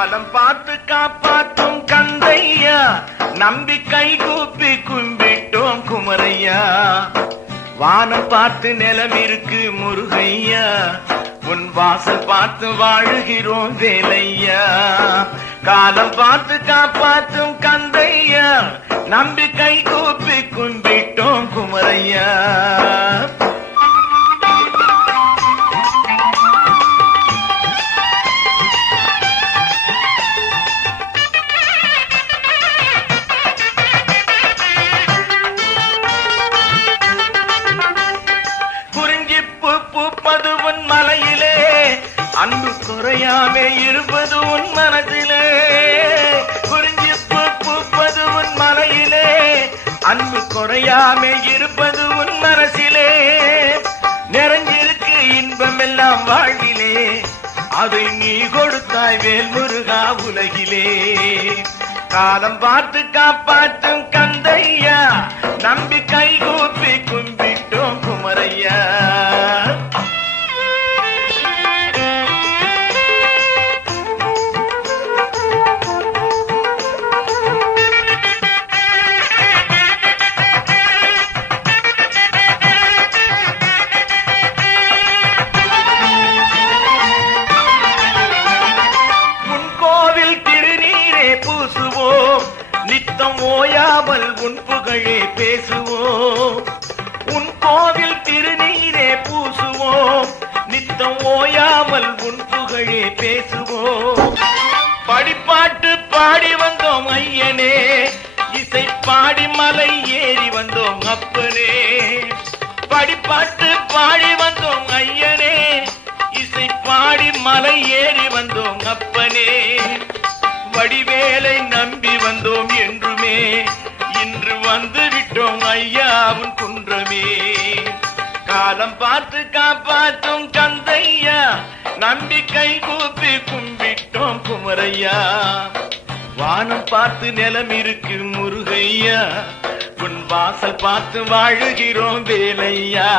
காலம் பார்த்து காப்பாற்றும் கந்தையா. நம்பி கை கூப்பி கும்பிட்டோம் குமரையா. வானம் பார்த்து நிலம் இருக்கு முருகையா. உன் வாசல் பார்த்து வாழுகிறோம் வேலையா. காலம் பார்த்து காப்பாற்றும் கந்தையா. நம்பி கை கூப்பி கும்பிட்டோம் குமரையா. அன்பு குறையாமே இருப்பது உன் மனசிலே. நிறைஞ்சிருக்கு இன்பம் எல்லாம் வாழ்விலே. அதை நீ கொடுத்தாய் வேல் முருகா உலகிலே. காலம் பார்த்து காப்பாற்று நித்தம் ஓயாமல் உன் புகழே பேசுவோம். உன் கோவில் திருநீரே பூசுவோம். நித்தம் ஓயாமல் உன் புகழே பேசுவோம். படிப்பாட்டு பாடி வந்தோம் ஐயனே. இசை பாடி மலை ஏறி வந்தோம் அப்பனே. படிப்பாட்டு பாடி வந்தோம் ஐயனே. இசை பாடி மலை ஏறி வந்தோம் அப்பனே. வடிவேலை நம்பி வந்தோம் என்றுமே. இன்று வந்து விட்டோம் ஐயாவும் குன்றமே. காலம் பார்த்து காப்பாற்றும் கந்தையா நம்பிக்கை கூப்பி கும்பிட்டோம் குமரையா. வானம் பார்த்து நிலம் இருக்கு முருகையா உன் வாசல் பார்த்து வாழுகிறோம் வேலையா.